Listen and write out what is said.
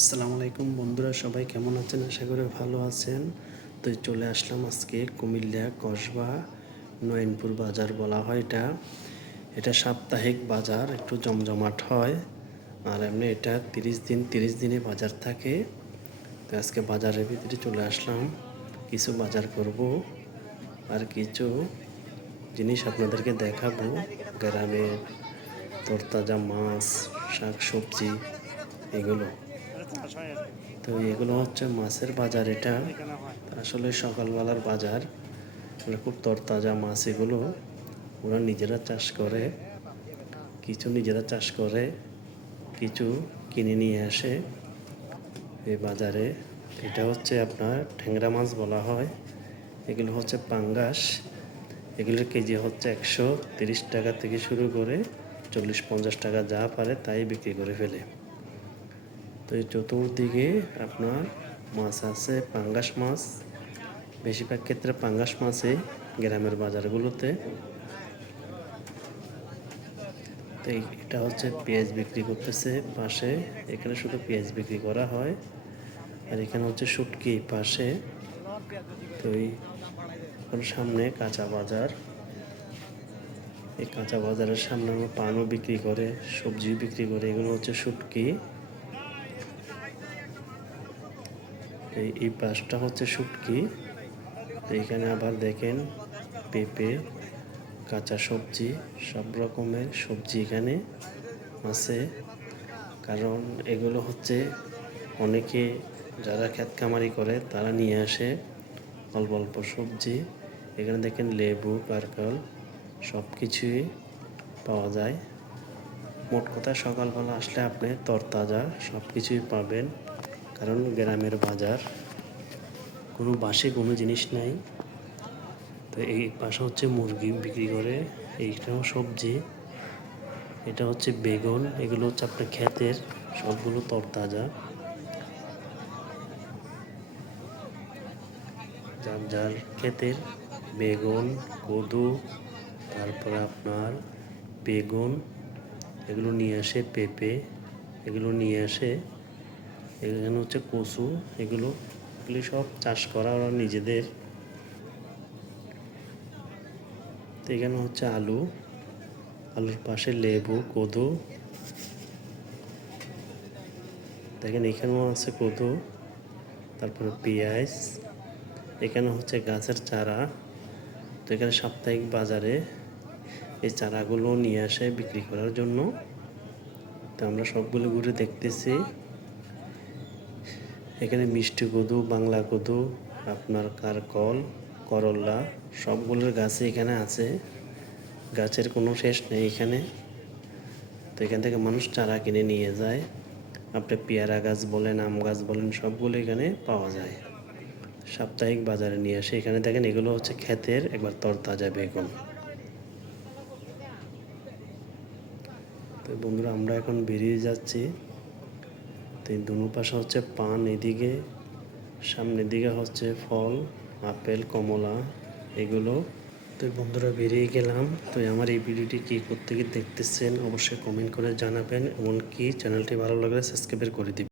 আসসালামু আলাইকুম বন্ধুরা, সবাই কেমন আছেন? আশা করি ভালো আছেন। তো চলে আসলাম আজকে কুমিল্লা কসবা নয়নপুর বাজার বলা হয় এটা সাপ্তাহিক বাজার, একটু জমজমাট হয়। আর এমনি এটা 30 দিনে বাজার থাকে। তো আজকে বাজারের ভিতরে চলে আসলাম, কিছু বাজার করব আর কিছু জিনিস আপনাদেরকে দেখাবো। গ্রামের তরতাজা মাছ, শাক সবজি এগুলো। তো এগুলো হচ্ছে মাছের বাজার। এটা আসলে সকালবেলার বাজার, মানে খুব তরতাজা মাছ এগুলো। ওরা নিজেরা চাষ করে, কিছু কিনে নিয়ে আসে এই বাজারে। এটা হচ্ছে আপনার ট্যাংরা মাছ বলা হয়। এগুলো হচ্ছে পাঙ্গাস। এগুলোর কেজি হচ্ছে 130 টাকা থেকে শুরু করে 40-50 টাকা, যা পারে তাই বিক্রি করে ফেলে। তো এই চতুর্দিকে আপনার মাছ আছে, পাঙ্গাস মাছ। বেশিরভাগ ক্ষেত্রে পাঙ্গাস মাছই গ্রামের বাজারগুলোতে। তো এটা হচ্ছে পেঁয়াজ বিক্রি করতেছে পাশে। এখানে শুধু পেঁয়াজ বিক্রি করা হয়। আর এখানে হচ্ছে শুটকি পাশে। তো এই সামনে কাঁচা বাজার। এই কাঁচা বাজারের সামনে আমার পানও বিক্রি করে, সবজিও বিক্রি করে। এগুলো হচ্ছে শুটকি। এই পাশটা হচ্ছে শুটকি। তো এখানে আবার দেখেন পেঁপে, কাঁচা সবজি, সব রকমের সবজি এখানে আছে। কারণ এগুলো হচ্ছে অনেকে যারা ক্ষেত খামারি করে তারা নিয়ে আসে অল্প অল্প সবজি। এখানে দেখেন লেবু, কাঁঠাল সব কিছুই পাওয়া যায়। মোট কথা সকালবেলা আসলে আপনি তরতাজা সব কিছুই পাবেন, কারণ গ্রামের বাজার, কোনো বাসি কোনো জিনিস নাই। তো এই পাশে হচ্ছে মুরগি বিক্রি করে, এইটাও সবজি। এটা হচ্ছে বেগুন। এগুলো হচ্ছে আপনার ক্ষেতের, সবগুলো তরতাজা, যার যার ক্ষেতের বেগুন, কদু, তারপরে আপনার বেগুন এগুলো নিয়ে আসে, পেঁপে এগুলো নিয়ে আসে। এখানে হচ্ছে কচু, এগুলো সব চাষ করা ওরা নিজেদের। তো এখানে হচ্ছে আলুর পাশে লেবু, কদু। দেখেন এখানেও আছে কদু, তারপরে পেঁয়াজ। এখানে হচ্ছে গাছের চারা। তো এখানে সাপ্তাহিক বাজারে এই চারাগুলো নিয়ে আসে বিক্রি করার জন্য। তো আমরা সবগুলো ঘুরে দেখতেছি। এখানে মিষ্টি কদু, বাংলা কদু, আপনার কারকল, করল্লা সবগুলোর গাছই এখানে আছে। গাছের কোনো শেষ নেই এখানে। তো এখান থেকে মানুষ চারা কিনে নিয়ে যায়। আপনি পেয়ারা গাছ বলেন, আম গাছ বলেন, সবগুলো এখানে পাওয়া যায়। সাপ্তাহিক বাজারে নিয়ে আসে। এখানে দেখেন এগুলো হচ্ছে ক্ষেতের একবার তরতাজা বেগুন। তো বন্ধুরা, আমরা এখন বেরিয়ে যাচ্ছি। তো এই দুনো পাশে হচ্ছে পান, এদিকে সামনের দিকে হচ্ছে ফল, আপেল, কমলা এগুলো। তো বন্ধুরা বেরিয়ে গেলাম। তো আমার এই ভিডিওটি কী করতে গিয়ে দেখতেছেন অবশ্যই কমেন্ট করে জানাবেন, এমনকি চ্যানেলটি ভালো লাগলে সাবস্ক্রাইব করে দিবেন।